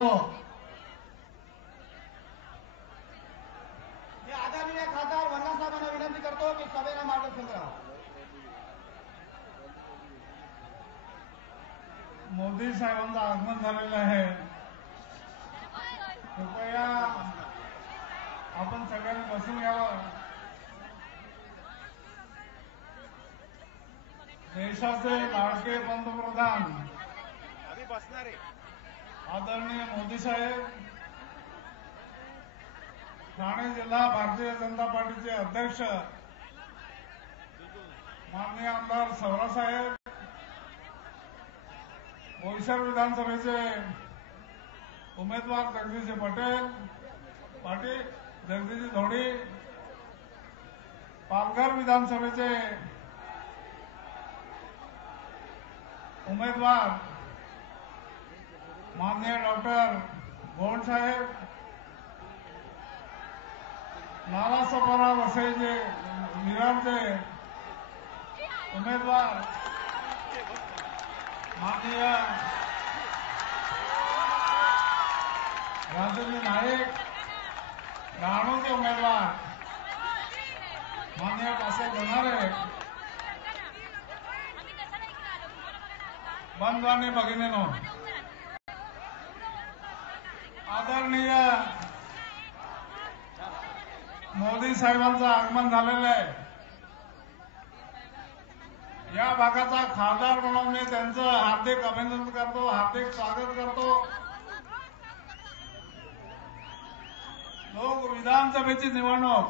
मी आदरणीय खासदार वंदनासाहेबांना विनंती करतो की सभेला मार्गदर्शन करा. मोदी साहेबांचं आगमन झालेलं आहे. कृपया आपण सगळ्यांनी बसून घ्यावं. देशाचे लाडके पंतप्रधान आदरणीय मोदी साहेब, ठाणे जिल्हा भारतीय जनता पार्टीचे अध्यक्ष माननीय आमदार सवरा साहेब, बोईसर विधानसभेचे उमेदवार जगदीश पाटील, जगदीश धोडी, पालघर विधानसभेचे उमेदवार माननीय डॉक्टर गोंड साहेब, नालासोपारा वसईचे विरारचे उमेदवार माननीय राजेंद्र नाईक, डहाणूचे उमेदवार माननीय पासे गणारे, बंधू आणि भगिनींनो, आदरणीय मोदी साहेबांचं आगमन झालेलं आहे. या भागाचा खासदार म्हणून मी त्यांचं हार्दिक अभिनंदन करतो, हार्दिक स्वागत करतो. लोक विधानसभेची निवडणूक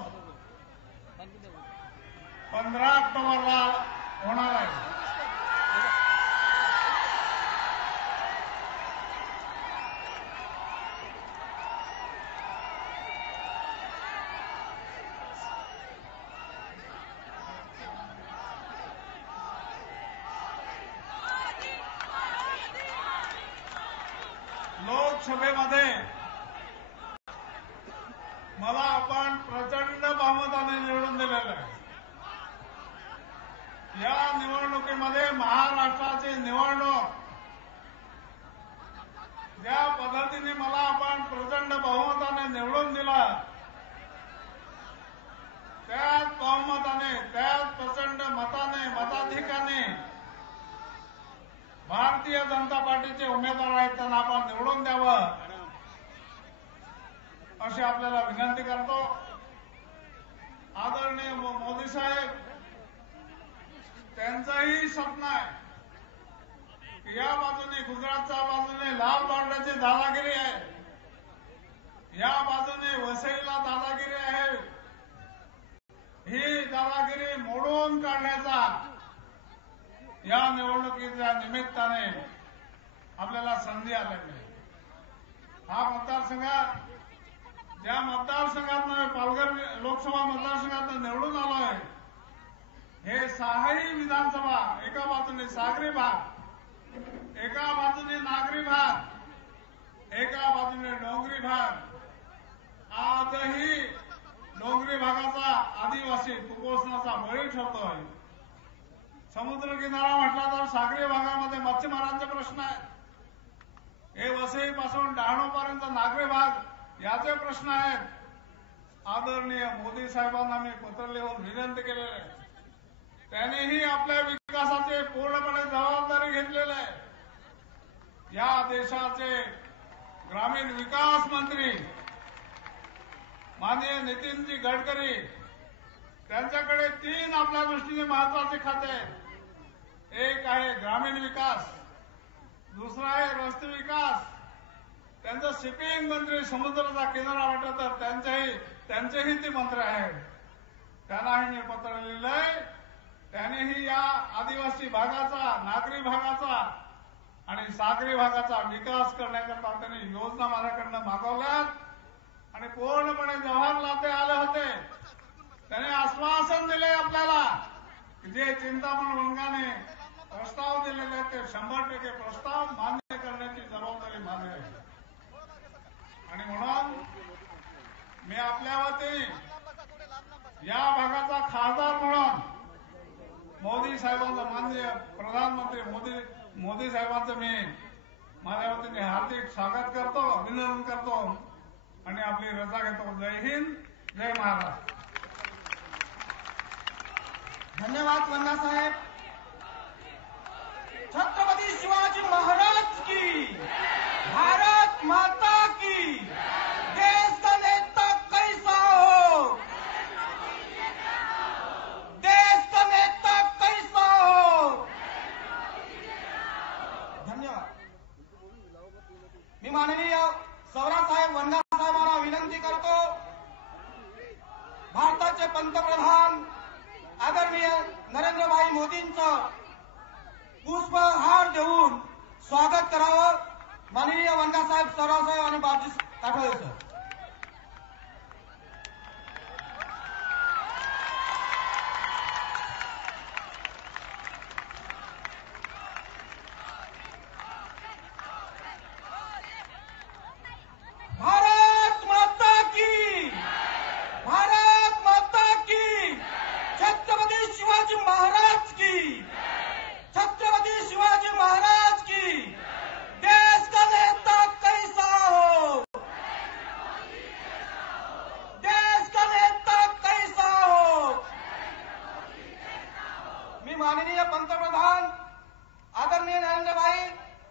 15 ऑक्टोबरला होणार आहे. लोकसभेमध्ये मला आपण प्रचंड बहुमताने निवडून दिलेलं आहे. या निवडणुकीमध्ये महाराष्ट्राची निवडणूक ज्या पद्धतीने मला आपण प्रचंड बहुमताने निवडून दिलं, त्याच बहुमताने, त्याच प्रचंड मताधिकाने भारतीय जनता पार्टीचे उमेदवार आहेत त्यांना आपण निवडून द्यावं अशी आपल्याला विनंती करतो. आदरणीय मोदी साहेब, त्यांचंही स्वप्न आहे की या बाजूने गुजरातच्या बाजूने लाल बांड्याची दादागिरी आहे, या बाजूने वसईला दादागिरी आहे. ही दादागिरी मोडून काढण्याचा या निवडणुकीच्या निमित्ताने आपल्याला संधी आलेली आहे. हा मतदारसंघ, ज्या मतदारसंघातनं पालघर लोकसभा मतदारसंघातनं निवडून आलोय, हे 6ही विधानसभा, एका बाजूने सागरी भाग, एका बाजूने नागरी भाग, एका बाजूने डोंगरी भाग. आजही डोंगरी भागाचा आदिवासी कुपोषणाचा बळी ठरतोय. समुद्र किनारा म्हटला तर सागरी भागामध्ये मच्छीमारांचे प्रश्न आहेत. हे वसईपासून डहाणूपर्यंत नागरी भाग याचे प्रश्न आहेत. आदरणीय मोदी साहेबांना मी पत्र लिहून विनंती केलेली आहे. त्यांनीही आपल्या विकासाची पूर्णपणे जबाबदारी घेतलेली आहे. या देशाचे ग्रामीण विकास मंत्री माननीय नितीनजी गडकरी, त्यांच्याकडे 3 आपल्या दृष्टीने महत्वाचे खाते आहेत. एक आहे ग्रामीण विकास, दुसरा आहे रस्ते विकास. त्यांचं शिपिंग मंत्री, समुद्राचा किनारा वाटत तर त्यांचेही ते मंत्री आहेत. त्यांनाही मी पत्र लिहिलंय. त्यांनीही या आदिवासी भागाचा, नागरी भागाचा आणि सागरी भागाचा विकास करण्याकरता त्यांनी योजना माझ्याकडनं मागवल्यात आणि पूर्णपणे जवाहरला ते आले होते. त्याने आश्वासन दिले आपल्याला की जे चिंतामण वनगाने प्रस्ताव दिलेले आहेत ते 100% प्रस्ताव मान्य करण्याची जबाबदारी माझी आहे. आणि म्हणून मी आपल्या वतीने या भागाचा खासदार म्हणून मोदी साहेबांचं, माननीय प्रधानमंत्री मोदी साहेबांचं मी माझ्या वतीने हार्दिक स्वागत करतो, अभिनंदन करतो आणि आपली रजा घेतो. जय हिंद, जय महाराष्ट्र. धन्यवाद वन्ना साहेब. छत्रपती शिवाजी महाराज की, भारत माता की. देश का नेता कैसा हो, देश का नेता कैसा हो. धन्यवाद. मी माननीय सवरासाहेब वन्ना साहेबांना विनंती करतो, भारताचे पंतप्रधान आदरणीय नरेंद्रभाई मोदींचं पुष्पहार देऊन स्वागत करावं. माननीय वन्ना साहेब, सवरासाहेब आणि बाजी काठोळे सर. भारत माता की, भारत माता की. छत्रपती शिवाजी महाराज की, छत्रपती शिवाजी महाराज की. देश का नेता कैसा हो, देश का नेता कैसा हो. मी माननीय पंतप्रधान आदरणीय नरेंद्र भाई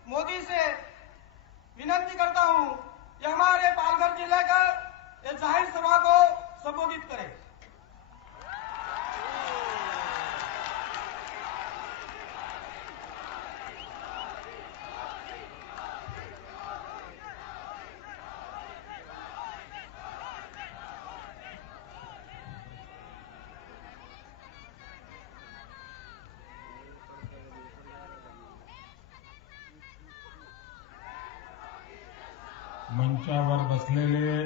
मोदी से विनंती करता हूं कि हमारे पालघर जिले का ये जाहिर सभा को संबोधित करें. मंचावर बसलेले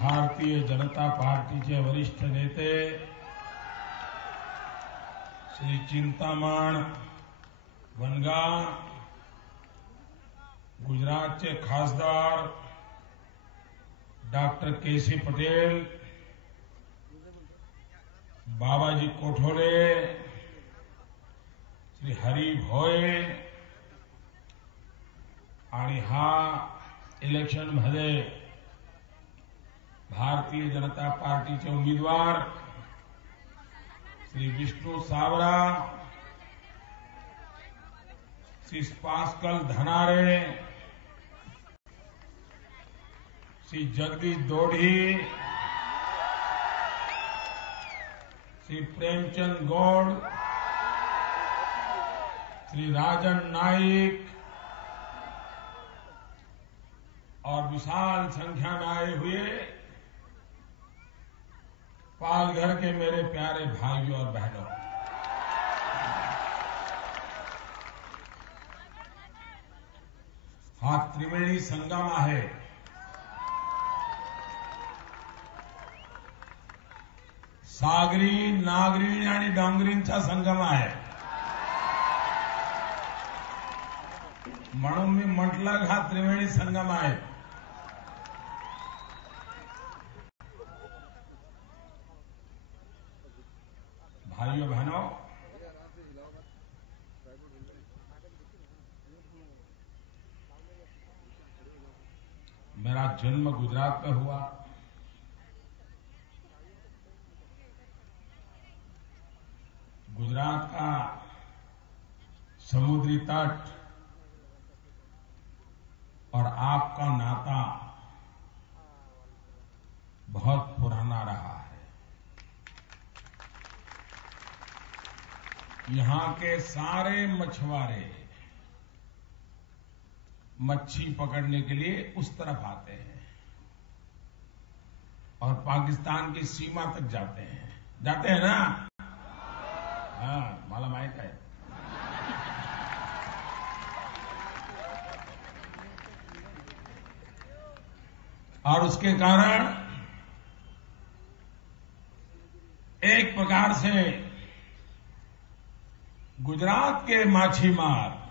भारतीय जनता पार्टीचे वरिष्ठ नेते श्री चिंतामण वनगा, गुजरातचे खासदार डॉक्टर के.सी. पटेल, बाबाजी कोठोले, श्री हरी भोये आणि हा इलेक्शनमध्ये भारतीय जनता पार्टीचे उमेदवार श्री विष्णू सावरा, श्री पास्कल धनारे, श्री जगदीश दोढ़ी, श्री प्रेमचंद गौड़, श्री राजन नाइक और विशाल संख्या में आए हुए पालघर के मेरे प्यारे भाइयों और बहनों, हा त्रिवेणी संगम आहे. सागरी, नागरी आणि डोंगरींचा संगम आहे. म्हणून मी म्हटलं हा त्रिवेणी संगम आहे. भाइयों बहनों, मेरा जन्म गुजरात में हुआ. गुजरात का समुद्री तट और आपका नाता बहुत पुराना रहा है. यहां के सारे मछुआरे मच्छी पकड़ने के लिए उस तरफ आते हैं और पाकिस्तान की सीमा तक जाते हैं ना. हाँ, मला माहित आहे. और उसके कारण एक प्रकार से गुजरात के माछीमार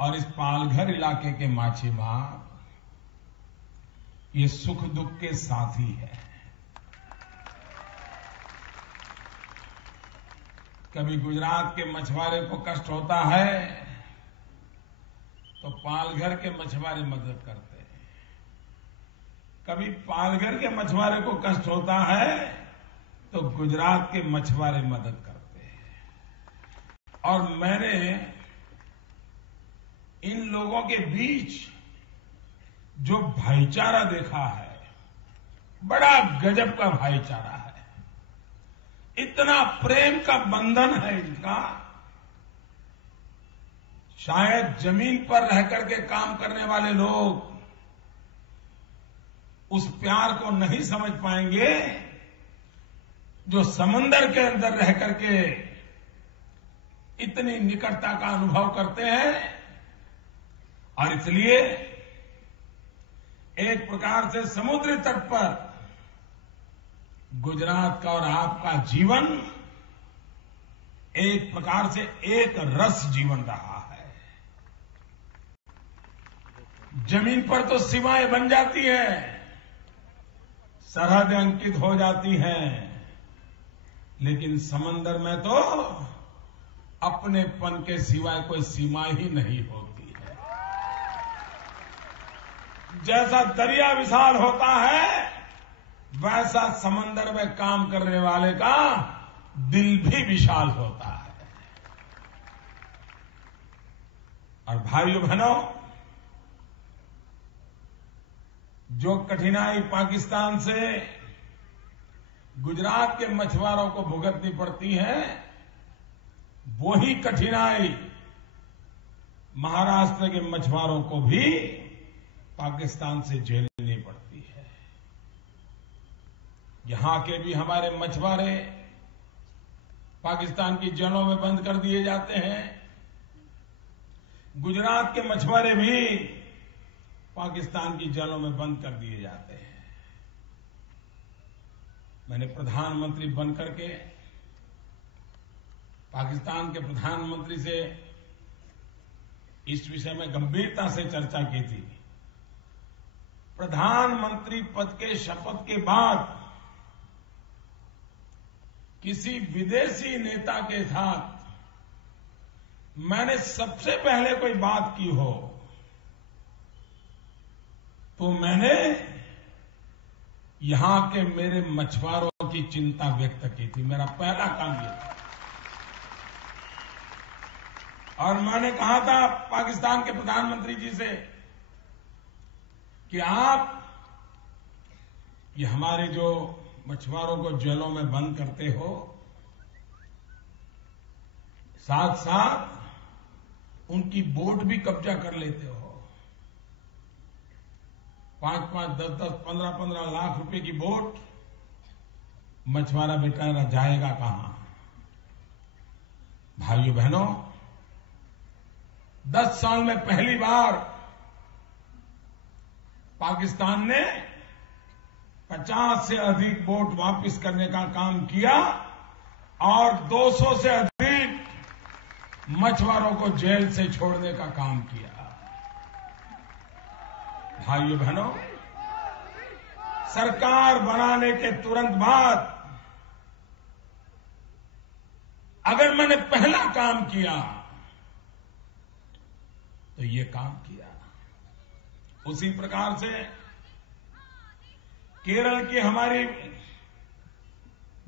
और इस पालघर इलाके के माछीमार ये सुख दुख के साथी है. कभी गुजरात के मछुआरे को कष्ट होता है तो पालघर के मछुआरे मदद करते हैं, कभी पालघर के मछुआरे को कष्ट होता है तो गुजरात के मछुआरे मदद करते हैं। और मैंने इन लोगों के बीच जो भाईचारा देखा है, बड़ा गजब का भाईचारा है, इतना प्रेम का बंधन है इनका, शायद जमीन पर रह करके काम करने वाले लोग उस प्यार को नहीं समझ पाएंगे जो समंदर के अंदर रह करके इतनी निकटता का अनुभव करते हैं। और इसलिए एक प्रकार से समुद्री तट पर गुजरात का और आपका जीवन एक प्रकार से एक रस जीवन रहा है। जमीन पर तो सीमाएं बन जाती हैं, सरहदें अंकित हो जाती हैं, लेकिन समंदर में तो अपनेपन के सिवाय कोई सीमा ही नहीं होती है। जैसा दरिया विशाल होता है, वैसा समंदर में काम करने वाले का दिल भी विशाल होता है। और भाइयों बहनों, जो कठिनाई पाकिस्तान से गुजरात के मछुआरों को भुगतनी पड़ती है, वही कठिनाई महाराष्ट्र के मछुआरों को भी पाकिस्तान से झेलनी पड़ती है। यहां के भी हमारे मछुआरे पाकिस्तान की जेलों में बंद कर दिए जाते हैं, गुजरात के मछुआरे भी पाकिस्तान की जेलों में बंद कर दिए जाते हैं। मैंने प्रधानमंत्री बनकर के पाकिस्तान के प्रधानमंत्री से इस विषय में गंभीरता से चर्चा की थी। प्रधानमंत्री पद के शपथ के बाद किसी विदेशी नेता के साथ मैंने सबसे पहले कोई बात की हो तो मैंने यहां के मेरे मछुआरों की चिंता व्यक्त की थी। मेरा पहला काम यह था। और मैंने कहा था पाकिस्तान के प्रधानमंत्री जी से कि आप ये हमारे जो मछुआरों को जेलों में बंद करते हो, साथ साथ उनकी बोट भी कब्जा कर लेते हो। 5-5, 10-10, 15-15 लाख रुपए की बोट, मछुआरा बेचारा जाएगा कहां? भाइयों बहनों, 10 साल में पहली बार पाकिस्तान ने 50 से अधिक बोट वापस करने का काम किया और 200 से अधिक मछुआरों को जेल से छोड़ने का काम किया। भाइयों बहनों, सरकार बनाने के तुरंत बाद अगर मैंने पहला काम किया तो ये काम किया। उसी प्रकार से केरल की हमारी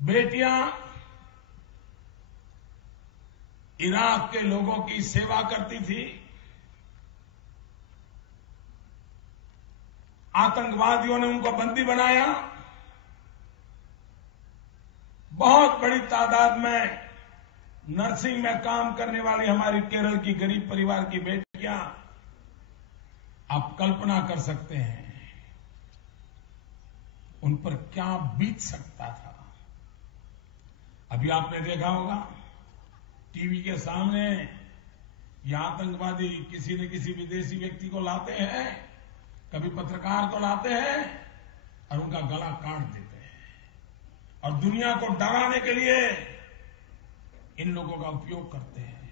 बेटियां इराक के लोगों की सेवा करती थी। आतंकवादियों ने उनको बंदी बनाया। बहुत बड़ी तादाद में नर्सिंग में काम करने वाली हमारी केरल की गरीब परिवार की बेटियां, आप कल्पना कर सकते हैं उन पर क्या बीत सकता था। अभी आपने देखा होगा टीवी के सामने ये आतंकवादी किसी न किसी विदेशी व्यक्ति को लाते हैं, कभी पत्रकार को लाते हैं और उनका गला काट देते हैं और दुनिया को डराने के लिए इन लोगों का उपयोग करते हैं।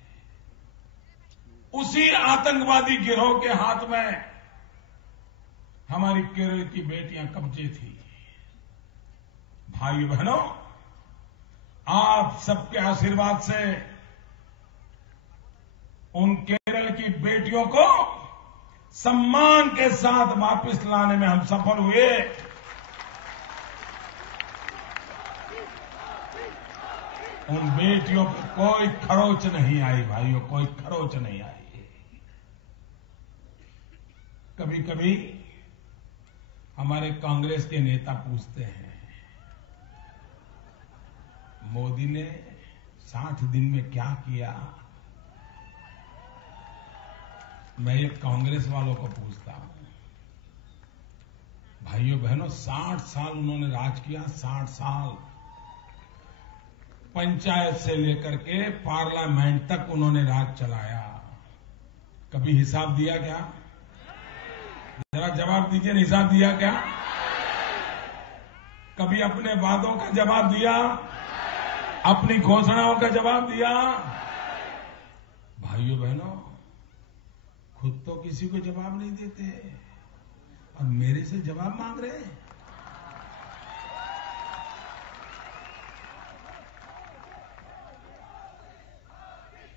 उसी आतंकवादी गिरोह के हाथ में हमारी केरल की बेटियां कब्जे थी। भाई बहनों, आप सबके आशीर्वाद से उन केरल की बेटियों को सम्मान के साथ वापस लाने में हम सफल हुए। उन बेटियों पर कोई खरोच नहीं आई भाइयों, कोई खरोच नहीं आई। कभी कभी हमारे कांग्रेस के नेता पूछते हैं, मोदी ने 60 दिन में क्या किया? मैं ये कांग्रेस वालों को पूछता हूं, भाइयों बहनों, 60 साल उन्होंने राज किया, 60 साल पंचायत से लेकर के पार्लियामेंट तक उन्होंने राज चलाया। कभी हिसाब दिया क्या? जरा जवाब दीजिए, हिसाब दिया क्या? कभी अपने वादों का जवाब दिया? अपनी घोषणाओं का जवाब दिया? भाइयों बहनों, खुद तो किसी को जवाब नहीं देते और मेरे से जवाब मांग रहे हैं।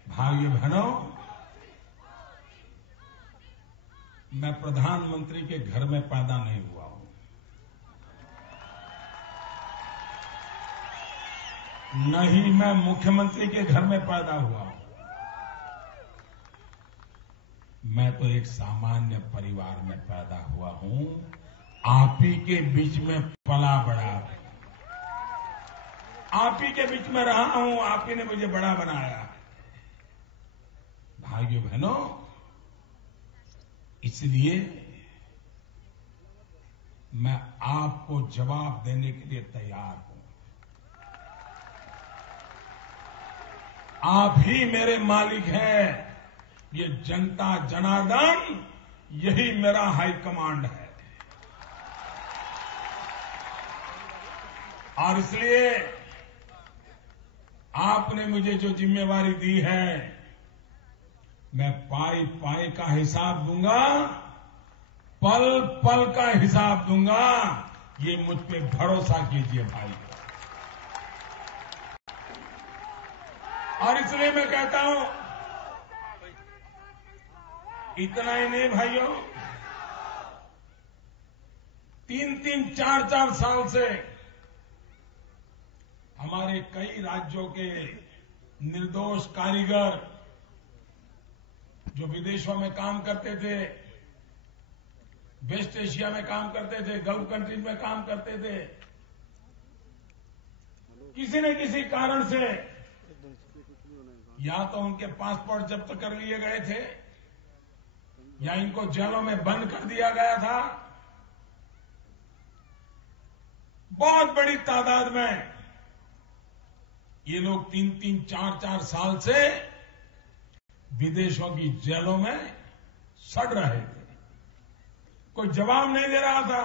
भाइयों बहनों, मैं प्रधानमंत्री के घर में पैदा नहीं हुआ हूं, न ही मैं मुख्यमंत्री के घर में पैदा हुआ हूं। मैं तो एक सामान्य परिवार में पैदा हुआ हूं, आप ही के बीच में पला बड़ा, आप ही के बीच में रहा हूं, आप ही ने मुझे बड़ा बनाया। भाइयों बहनों, इसलिए मैं आपको जवाब देने के लिए तैयार हूं। आप ही मेरे मालिक हैं, ये जनता जनार्दन, यही मेरा हाईकमांड है। और इसलिए आपने मुझे जो जिम्मेवारी दी है, मैं पाई पाई का हिसाब दूंगा, पल पल का हिसाब दूंगा। ये मुझ पे भरोसा कीजिए भाई। और इसलिए मैं कहता हूं, इतना ही नहीं भाइयों, 3-3, 4-4 साल से हमारे कई राज्यों के निर्दोष कारीगर जो विदेशों में काम करते थे, वेस्ट एशिया में काम करते थे, गल्फ कंट्रीज में काम करते थे, किसी न किसी कारण से या तो उनके पासपोर्ट जब्त कर लिए गए थे या इनको जेलों में बंद कर दिया गया था। बहुत बड़ी तादाद में ये लोग 3-3, 4-4 साल से विदेशों की जेलों में सड़ रहे थे, कोई जवाब नहीं दे रहा था।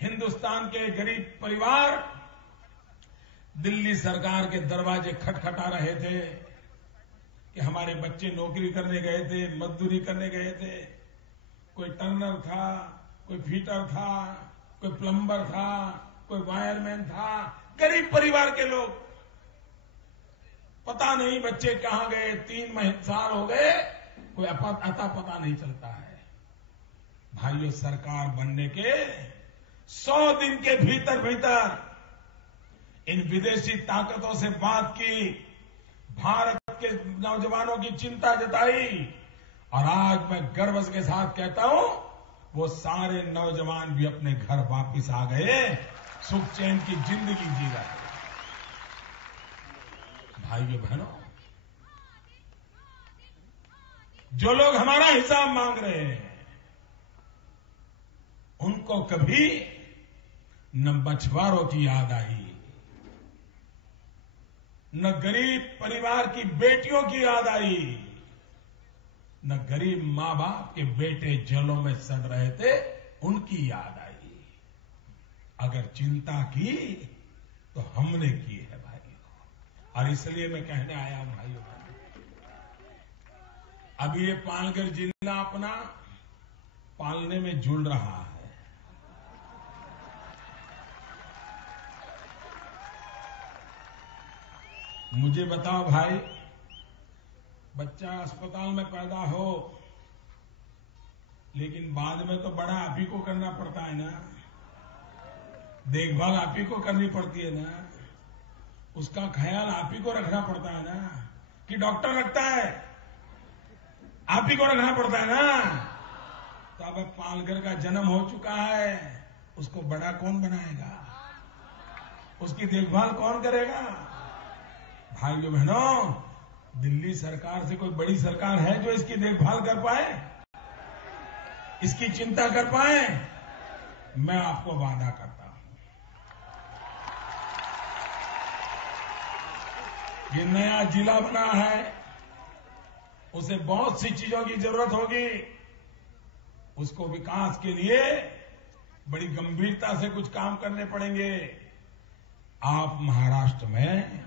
हिंदुस्तान के गरीब परिवार दिल्ली सरकार के दरवाजे खटखटा रहे थे कि हमारे बच्चे नौकरी करने गए थे, मजदूरी करने गए थे, कोई टर्नर था, कोई फीटर था, कोई प्लम्बर था, कोई वायरमैन था, गरीब परिवार के लोग। पता नहीं बच्चे कहां गए, 3 साल हो गए, कोई अता पता नहीं चलता है। भाइयों, सरकार बनने के 100 दिन के भीतर भीतर इन विदेशी ताकतों से बात की, भारत के नौजवानों की चिंता जताई, और आज मैं गर्व के साथ कहता हूं, वो सारे नौजवान भी अपने घर वापस आ गए, सुख चैन की जिंदगी जी रहे। भाइयों बहनों, जो लोग हमारा हिसाब मांग रहे हैं, उनको कभी न मछुआरों की याद आई, न गरीब परिवार की बेटियों की याद आई, न गरीब मां बाप के बेटे जेलों में सड़ रहे थे उनकी याद आई। अगर चिंता की तो हमने की है भाइयों। और इसलिए मैं कहने आया हूं भाइयों, अभी ये पालघर जिला अपना पालने में जुड़ रहा है। मुझे बताओ भाई, बच्चा अस्पताल में पैदा हो, लेकिन बाद में तो बड़ा आप ही को करना पड़ता है ना, देखभाल आप ही को करनी पड़ती है ना, उसका ख्याल आप ही को रखना पड़ता है ना, कि डॉक्टर रखता है? आप ही को रखना पड़ता है ना। तो अब पालघर का जन्म हो चुका है, उसको बड़ा कौन बनाएगा? उसकी देखभाल कौन करेगा? भाइयों बहनों, दिल्ली सरकार से कोई बड़ी सरकार है जो इसकी देखभाल कर पाए, इसकी चिंता कर पाए? मैं आपको वादा करता हूं, ये नया जिला बना है, उसे बहुत सी चीजों की जरूरत होगी, उसको विकास के लिए बड़ी गंभीरता से कुछ काम करने पड़ेंगे। आप महाराष्ट्र में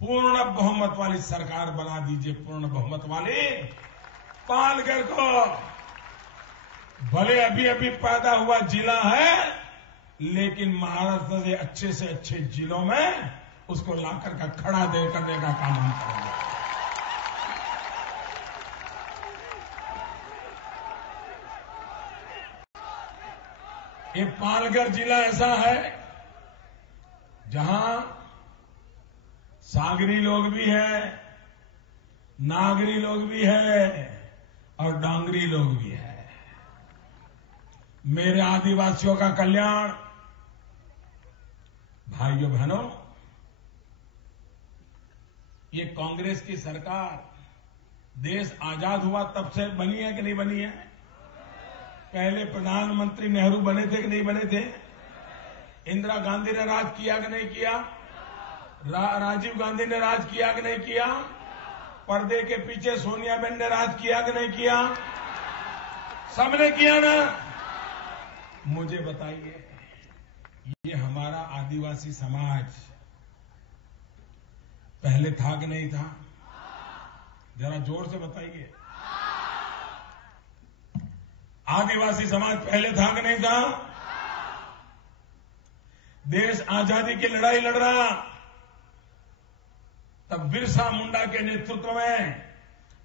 पूर्ण बहुमत वाली सरकार बना दीजिए, पूर्ण बहुमत वाली। पालघर को भले अभी अभी पैदा हुआ जिला है, लेकिन महाराष्ट्र से अच्छे जिलों में उसको लाकर का खड़ा दे करने का काम हम करेंगे। ये पालघर जिला ऐसा है जहां सागरी लोग भी हैं, नागरी लोग भी हैं और डांगरी लोग भी हैं। मेरे आदिवासियों का कल्याण, भाइयों बहनों, ये कांग्रेस की सरकार देश आजाद हुआ तब से बनी है कि नहीं बनी है? पहले प्रधानमंत्री नेहरू बने थे कि नहीं बने थे? इंदिरा गांधी ने राज किया कि नहीं किया? राजीव गांधी ने राज किया कि नहीं किया? पर्दे के पीछे सोनिया बहन ने राज किया कि नहीं किया? सबने किया ना। मुझे बताइए, ये हमारा आदिवासी समाज पहले था कि नहीं था? जरा जोर से बताइए, आदिवासी समाज पहले था कि नहीं था? देश आजादी की लड़ाई लड़ रहा, तब बिरसा मुंडा के नेतृत्व में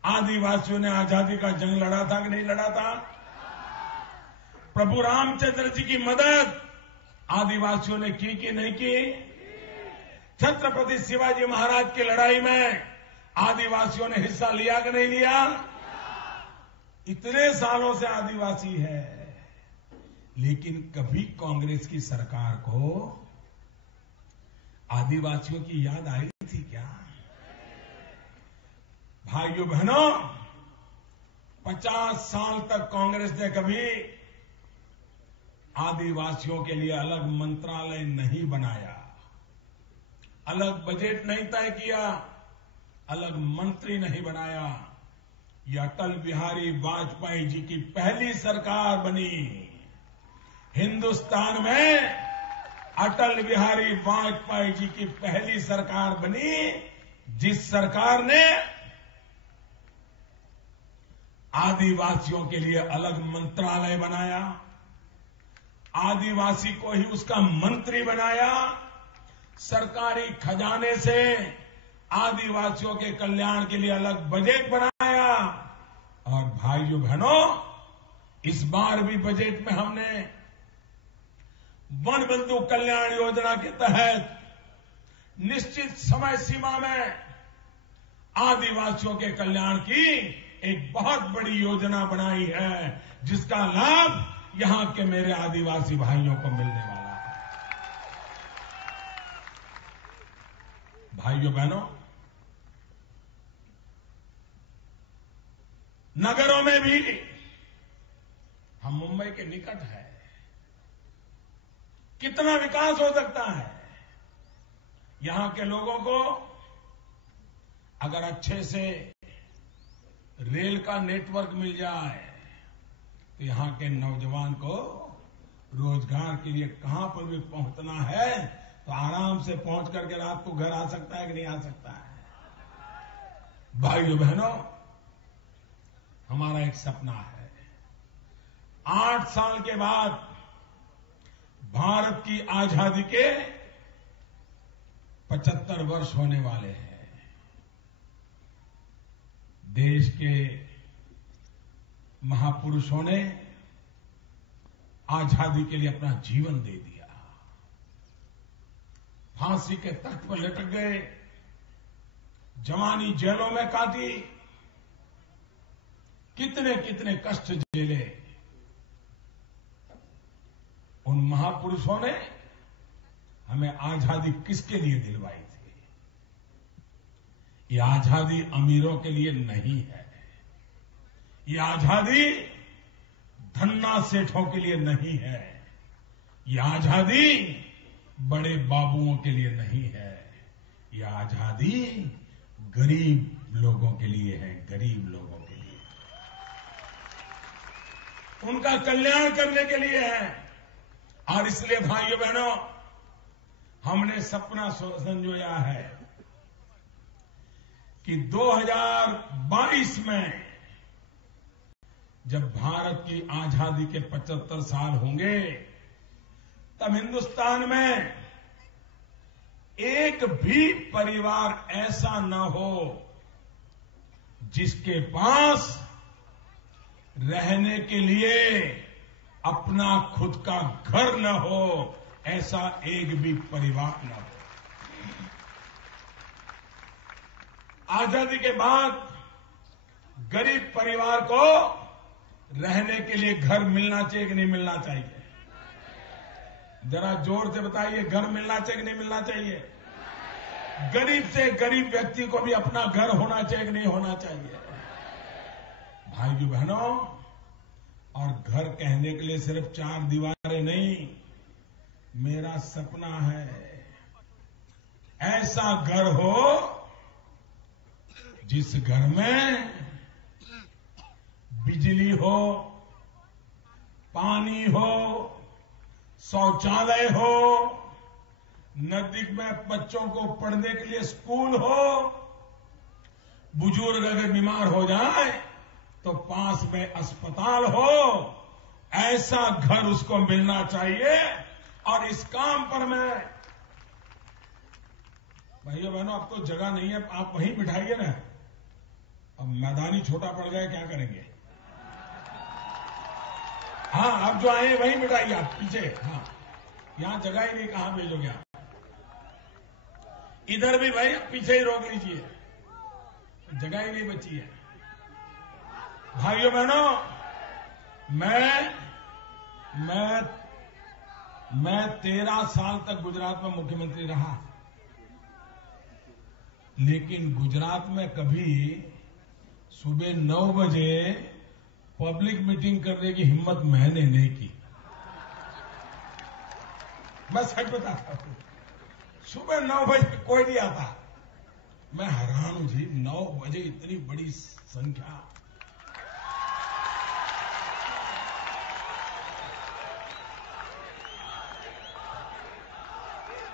आदिवासियों ने आजादी का जंग लड़ा था कि नहीं लड़ा था? प्रभु रामचंद्र जी की मदद आदिवासियों ने की कि नहीं की? छत्रपति शिवाजी महाराज की लड़ाई में आदिवासियों ने हिस्सा लिया कि नहीं लिया? इतने सालों से आदिवासी है, लेकिन कभी कांग्रेस की सरकार को आदिवासियों की याद आई थी क्या? भाइयों बहनों, 50 साल तक कांग्रेस ने कभी आदिवासियों के लिए अलग मंत्रालय नहीं बनाया, अलग बजट नहीं तय किया, अलग मंत्री नहीं बनाया। ये अटल बिहारी वाजपेयी जी की पहली सरकार बनी। हिंदुस्तान में अटल बिहारी वाजपेयी जी की पहली सरकार बनी, जिस सरकार ने आदिवासियों के लिए अलग मंत्रालय बनाया, आदिवासी को ही उसका मंत्री बनाया, सरकारी खजाने से आदिवासियों के कल्याण के लिए अलग बजट बनाया। और भाइयों बहनों, इस बार भी बजट में हमने वन बंधु कल्याण योजना के तहत निश्चित समय सीमा में आदिवासियों के कल्याण की एक बहुत बड़ी योजना बनाई है, जिसका लाभ यहां के मेरे आदिवासी भाइयों को मिलने वाला है। भाइयों बहनों, नगरों में भी, हम मुंबई के निकट है, कितना विकास हो सकता है। यहां के लोगों को अगर अच्छे से रेल का नेटवर्क मिल जाए तो यहां के नौजवान को रोजगार के लिए कहां पर भी पहुंचना है तो आराम से पहुंच करके रात को घर आ सकता है कि नहीं आ सकता है। भाइयों बहनों, हमारा एक सपना है, 8 साल के बाद भारत की आजादी के 75 वर्ष होने वाले हैं। देश के महापुरुषों ने आजादी के लिए अपना जीवन दे दिया, फांसी के तख्त पर लटक गए, जवानी जेलों में काटी, कितने कितने कष्ट झेले। उन महापुरुषों ने हमें आजादी किसके लिए दिलवाई थी? ये आजादी अमीरों के लिए नहीं है, ये आजादी धन्ना सेठों के लिए नहीं है, ये आजादी बड़े बाबुओं के लिए नहीं है, ये आजादी गरीब लोगों के लिए है, गरीब लोगों के लिए, उनका कल्याण करने के लिए है। और इसलिए भाइयों बहनों, हमने सपना संजोया है कि 2022 में जब भारत की आजादी के 75 साल होंगे, तब हिंदुस्तान में एक भी परिवार ऐसा न हो जिसके पास रहने के लिए अपना खुद का घर न हो, ऐसा एक भी परिवार न हो। आजादी के बाद गरीब परिवार को रहने के लिए घर मिलना चाहिए कि नहीं मिलना चाहिए? जरा जोर से बताइए, घर मिलना चाहिए कि नहीं मिलना चाहिए? गरीब से गरीब व्यक्ति को भी अपना घर होना चाहिए कि नहीं होना चाहिए? भाइयों बहनों, और घर कहने के लिए सिर्फ 4 दीवारें नहीं, मेरा सपना है ऐसा घर हो जिस घर में बिजली हो, पानी हो, शौचालय हो, नजदीक में बच्चों को पढ़ने के लिए स्कूल हो, बुजुर्ग अगर बीमार हो जाए तो पास में अस्पताल हो, ऐसा घर उसको मिलना चाहिए। और इस काम पर मैं, भाइयों बहनों, अब तो जगह नहीं है, आप वहीं बिठाइए ना। अब मैदानी छोटा पड़ गया, क्या करेंगे? हाँ, अब जो आए वहीं बिठाइए आप पीछे। हाँ, यहां जगह ही नहीं, कहां भेजोगे आप? इधर भी भाई पीछे ही रोक लीजिए, जगह ही नहीं बची है। भाइयों बहनों, मैं 13 साल तक गुजरात में मुख्यमंत्री रहा, लेकिन गुजरात में कभी सुबह 9 बजे पब्लिक मीटिंग करने की हिम्मत मैंने नहीं की। मैं सच बताता हूं, सुबह 9 बजे कोई नहीं आता। मैं हैरान हूं जी, 9 बजे इतनी बड़ी संख्या।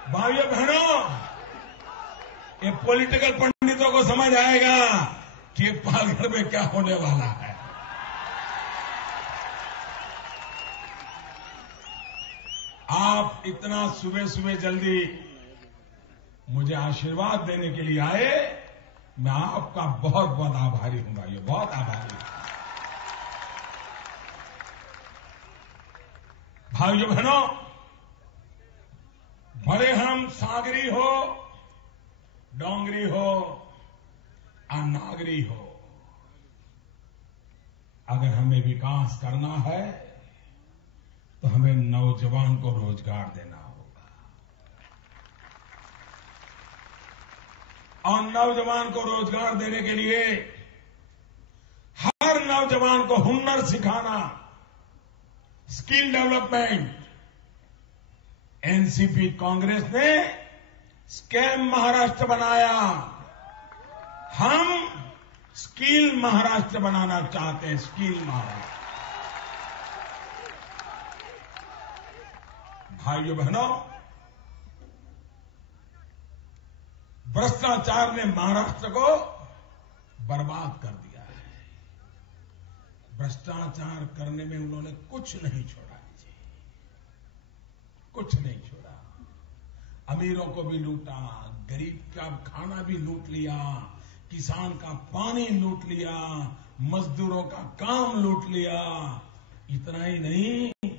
भाइयों बहनों, ये पॉलिटिकल पंडितों को समझ आएगा कि पालघर में क्या होने वाला है। आप इतना सुबह सुबह जल्दी मुझे आशीर्वाद देने के लिए आए, मैं आपका बहुत बहुत आभारी हूं भाइयों, बहुत आभारी हूं। भाइयों बहनों, भले हम सागरी हो, डोंगरी हो और नागरी हो, अगर हमें विकास करना है तो हमें नौजवान को रोजगार देना होगा। और नौजवान को रोजगार देने के लिए हर नौजवान को हुनर सिखाना, स्किल डेवलपमेंट। एनसीपी कांग्रेस ने स्कैम महाराष्ट्र बनाया, हम स्किल महाराष्ट्र बनाना चाहते हैं, स्किल महाराष्ट्र। भाइयों बहनों, भ्रष्टाचार ने महाराष्ट्र को बर्बाद कर दिया है। भ्रष्टाचार करने में उन्होंने कुछ नहीं छोड़ा जी, कुछ नहीं छोड़ा। अमीरों को भी लूटा, गरीब का खाना भी लूट लिया, किसान का पानी लूट लिया, मजदूरों का काम लूट लिया। इतना ही नहीं,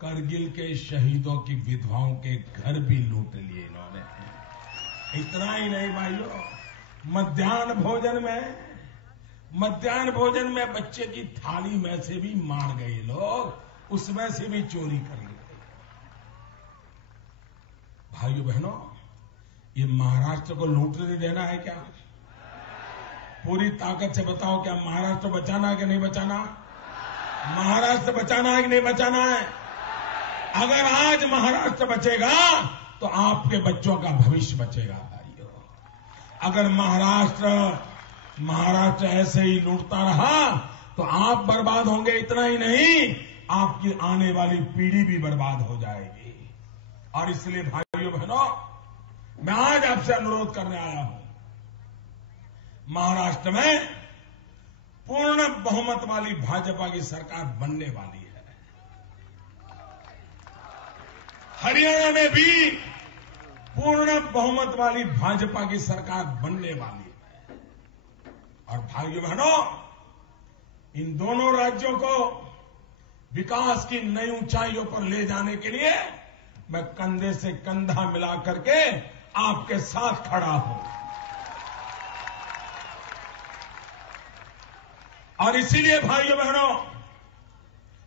करगिल के शहीदों की विधवाओं के घर भी लूट लिए इन्होंने। इतना ही नहीं भाइयों, मध्याह्न भोजन में बच्चे की थाली में से भी मार गए लोग, उसमें से भी चोरी कर ली गई। भाइयों बहनों, ये महाराष्ट्र को लूटने देना है क्या? पूरी ताकत से बताओ, क्या महाराष्ट्र बचाना है कि नहीं बचाना? महाराष्ट्र बचाना है कि नहीं बचाना है? अगर आज महाराष्ट्र बचेगा तो आपके बच्चों का भविष्य बचेगा भाइयों। अगर महाराष्ट्र ऐसे ही लूटता रहा तो आप बर्बाद होंगे। इतना ही नहीं, आपकी आने वाली पीढ़ी भी बर्बाद हो जाएगी। और इसलिए भाइयों बहनों, मैं आज आपसे अनुरोध करने आया हूं, महाराष्ट्र में पूर्ण बहुमत वाली भाजपा की सरकार बनने वाली है। हरियाणा में भी पूर्ण बहुमत वाली भाजपा की सरकार बनने वाली है। और भाइयों बहनों, इन दोनों राज्यों को विकास की नई ऊंचाइयों पर ले जाने के लिए मैं कंधे से कंधा मिला करके आपके साथ खड़ा हूं। और इसीलिए भाइयों बहनों,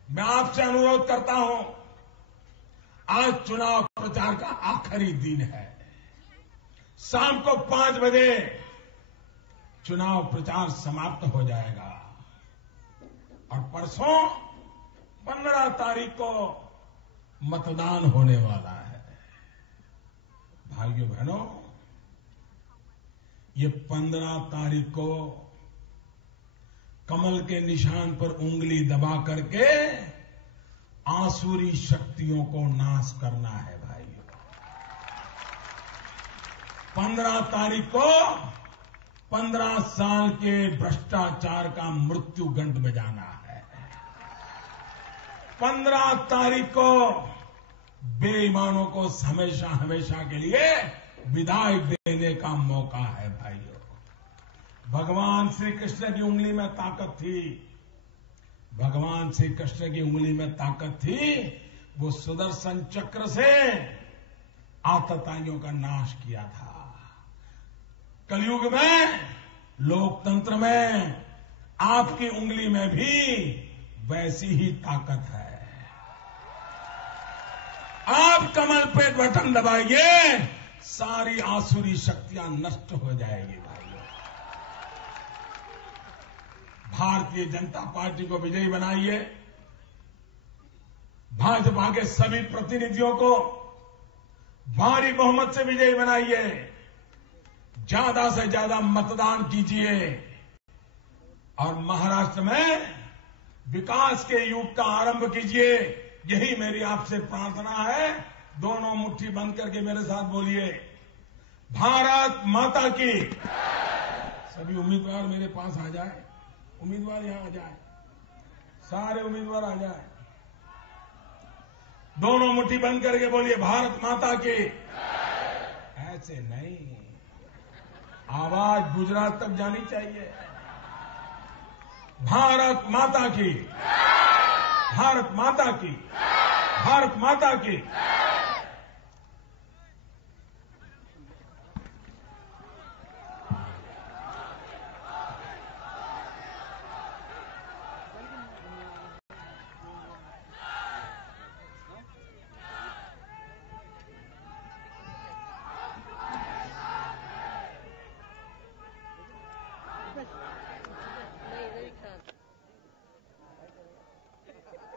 मैं आपसे अनुरोध करता हूं, आज चुनाव प्रचार का आखिरी दिन है। शाम को 5 बजे चुनाव प्रचार समाप्त हो जाएगा और परसों 15 तारीख को मतदान होने वाला है। भाइयों बहनों, ये 15 तारीख को कमल के निशान पर उंगली दबा करके आसुरी शक्तियों को नाश करना है भाइयों। 15 तारीख को 15 साल के भ्रष्टाचार का मृत्यु गंड में जाना है। 15 तारीख को बेईमानों को हमेशा हमेशा के लिए विदाई देने का मौका है भाइयों। भगवान श्री कृष्ण की उंगली में ताकत थी, भगवान श्री कृष्ण की उंगली में ताकत थी। वो सुदर्शन चक्र से आतताइयों का नाश किया था। कलयुग में, लोकतंत्र में आपकी उंगली में भी वैसी ही ताकत है। आप कमल पे बटन दबाइए, सारी आसुरी शक्तियां नष्ट हो जाएगी भाइयों। भारतीय जनता पार्टी को विजयी बनाइए। भाजपा के सभी प्रतिनिधियों को भारी बहुमत से विजयी बनाइए। ज्यादा से ज्यादा मतदान कीजिए और महाराष्ट्र में विकास के युग का आरंभ कीजिए। यही मेरी आपसे प्रार्थना है। दोनों मुट्ठी बंद करके मेरे साथ बोलिए, भारत माता की। सभी उम्मीदवार मेरे पास आ जाए, उम्मीदवार यहां आ जाए, सारे उम्मीदवार आ जाए। दोनों मुट्ठी बंद करके बोलिए, भारत माता की। ऐसे नहीं, आवाज गुजरात तक जानी चाहिए। भारत माता की, भारत माता की, भारत माता की।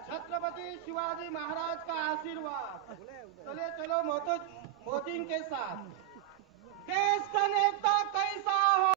छत्रपति शिवाजी महाराज का आशीर्वाद। चले चलो मोदी के साथ। देश का नेता कैसा हो?